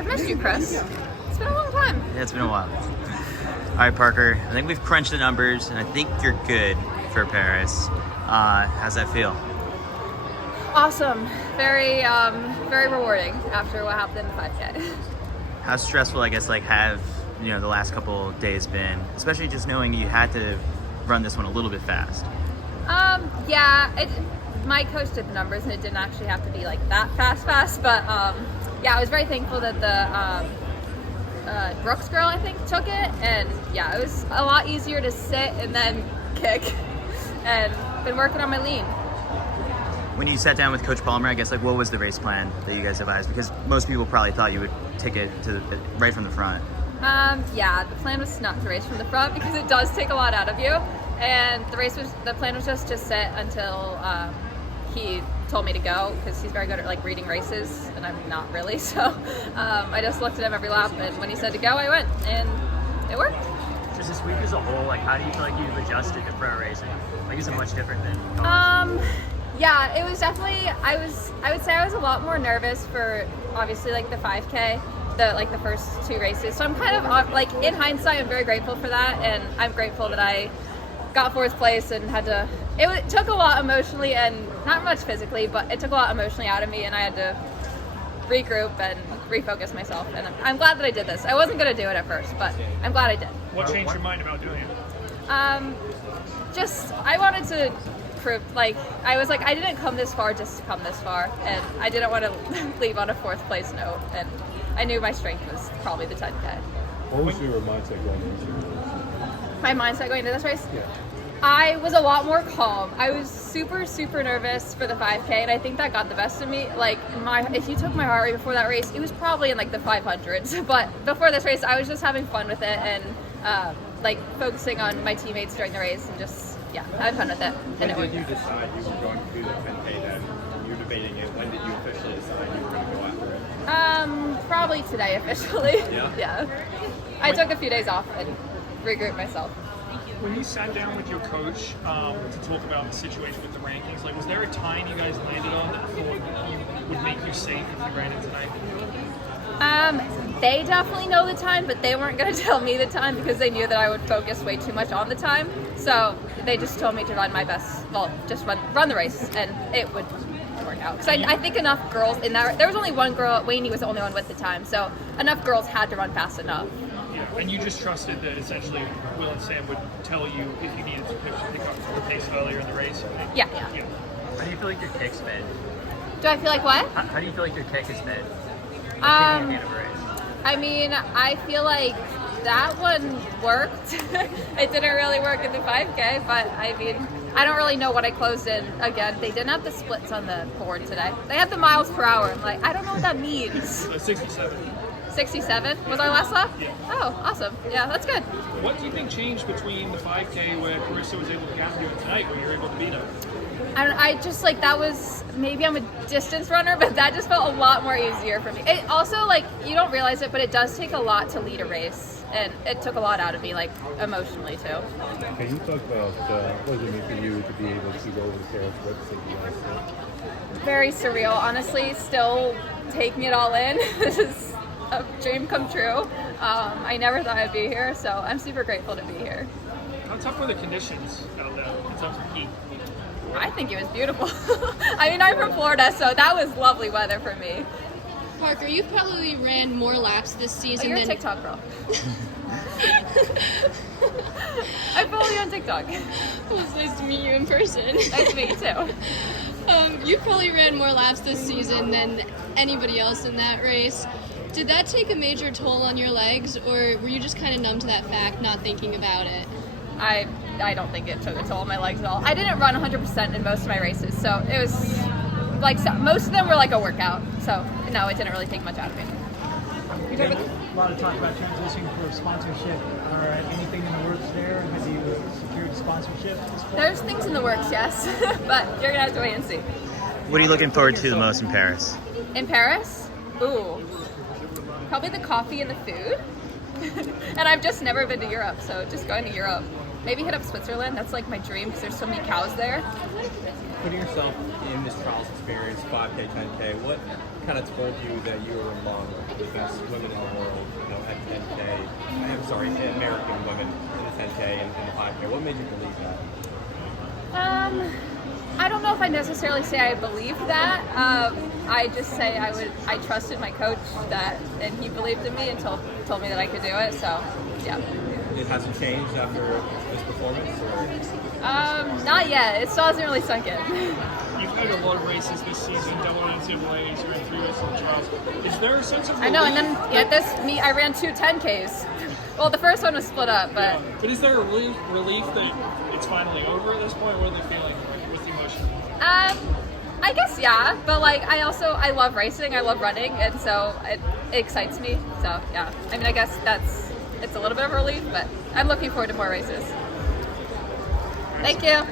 I've missed you, Chris. It's been a long time. Yeah, it's been a while. All right, Parker, I think we've crunched the numbers, and I think you're good for Paris. How's that feel? Awesome. Very, very rewarding after what happened in the 5K. How stressful, I guess, like, have, the last couple days been, especially just knowing you had to run this one a little bit fast? Yeah, my coach did the numbers, and it didn't actually have to be like that fast, but yeah, I was very thankful that the Brooks girl, I think, took it, and yeah, it was a lot easier to sit and then kick, and been working on my lean. When you sat down with Coach Palmer, I guess, like, what was the race plan that you guys devised? Because most people probably thought you would take it right from the front. Yeah, the plan was not to race from the front because it does take a lot out of you, and the plan was just to sit until he told me to go, because he's very good at like reading races and I'm not really, so I just looked at him every lap, and when he said to go, I went, and it worked. Just this week as a whole, like, how do you feel like you've adjusted to pro racing? Like, is it much different than college? Yeah, it was definitely, I would say I was a lot more nervous for obviously like the 5K, the first two races. So I'm kind of like, in hindsight, I'm very grateful for that, and I'm grateful that I got fourth place and it took a lot emotionally and not much physically, but it took a lot emotionally out of me, and I had to regroup and refocus myself. And I'm glad that I did this. I wasn't going to do it at first, but I'm glad I did. What changed your mind about doing it? I wanted to prove, like, I was like, I didn't come this far just to come this far, and I didn't want to leave on a fourth place note, and I knew my strength was probably the 10K. What was your mindset going into this race? My mindset going into this race? Yeah. I was a lot more calm. I was super, super nervous for the 5K, and I think that got the best of me. Like, if you took my heart rate before that race, it was probably in like the 500s. But before this race, I was just having fun with it, and like focusing on my teammates during the race, and just, yeah, having fun with it. When did you decide you were going to do the 10K then? You were debating it. When did you officially decide you were going to go after it? Probably today officially. Yeah? Yeah. I took a few days off and regrouped myself. When you sat down with your coach to talk about the situation with the rankings, like, was there a time you guys landed on that would make you safe if you ran it tonight? They definitely know the time, but they weren't going to tell me the time because they knew that I would focus way too much on the time. So they just told me to run my best, just run the race, and it would work out. Because I think enough girls in that, there was only one girl, Wayne was the only one with the time, so enough girls had to run fast enough. Yeah, and you just trusted that essentially Will and Sam would tell you if you needed to pick up the pace earlier in the race. Yeah. How do you feel like your kick's been? Do I feel like what? How do you feel like your kick has been? I mean, I feel like that one worked. It didn't really work in the 5K, but I mean, I don't really know what I closed in. Again, they didn't have the splits on the board today. They had the miles per hour. I'm like, I don't know what that means. 67. 67 was our last lap? Yeah. Oh, awesome. Yeah, that's good. What do you think changed between the 5K where Carissa was able to get you and tonight where you were able to beat her? I just, like, that was, maybe I'm a distance runner, but that just felt a lot more easier for me. It also, like, you don't realize it, but it does take a lot to lead a race, and it took a lot out of me, like, emotionally, too. Can you talk about what does it mean for you to be able to go over to Sarah's website? Very surreal, honestly, still taking it all in. This is a dream come true. I never thought I'd be here, so I'm super grateful to be here. How tough were the conditions out there in terms of heat? I think it was beautiful. I mean, I'm from Florida, so that was lovely weather for me. Parker, you probably ran more laps this season You're than... a TikTok girl. I follow you on TikTok. It was nice to meet you in person. Nice to meet you too. You probably ran more laps this season than anybody else in that race. Did that take a major toll on your legs, or were you just kind of numb to that fact, not thinking about it? I don't think it took a toll on my legs at all. I didn't run 100% in most of my races, so it was like, most of them were like a workout. So no, it didn't really take much out of me. A lot of talk about transitioning for sponsorship. Or anything in the works there? Have you secured sponsorship at this point? There's things in the works, yes, but you're gonna have to wait and see. What are you looking forward to the most in Paris? In Paris? Ooh, probably the coffee and the food. And I've just never been to Europe, so just going to Europe. Maybe hit up Switzerland. That's like my dream because there's so many cows there. putting yourself in this trials experience, 5K, 10K, what kind of told you that you were among the best women in the world, at 10K? I'm sorry, American women in the 10K and the 5K. What made you believe that? I don't know if I necessarily say I believed that. I just say I trusted my coach and he believed in me and told me that I could do it. So, yeah. It hasn't changed after this performance, or? Not yet. It still hasn't really sunk in. You've had a lot of races this season, double NCAAs, you're in 3 races in the trials. Is there a sense of relief? I know, and then at this meet, I ran 2 10Ks. Well, the first one was split up, but... Yeah. But is there a relief that it's finally over at this point? What are they feeling with the emotion? I guess, yeah. But, I love racing. I love running, and so it excites me. So, yeah. I mean, I guess it's a little bit of a relief, but I'm looking forward to more races. Thank you.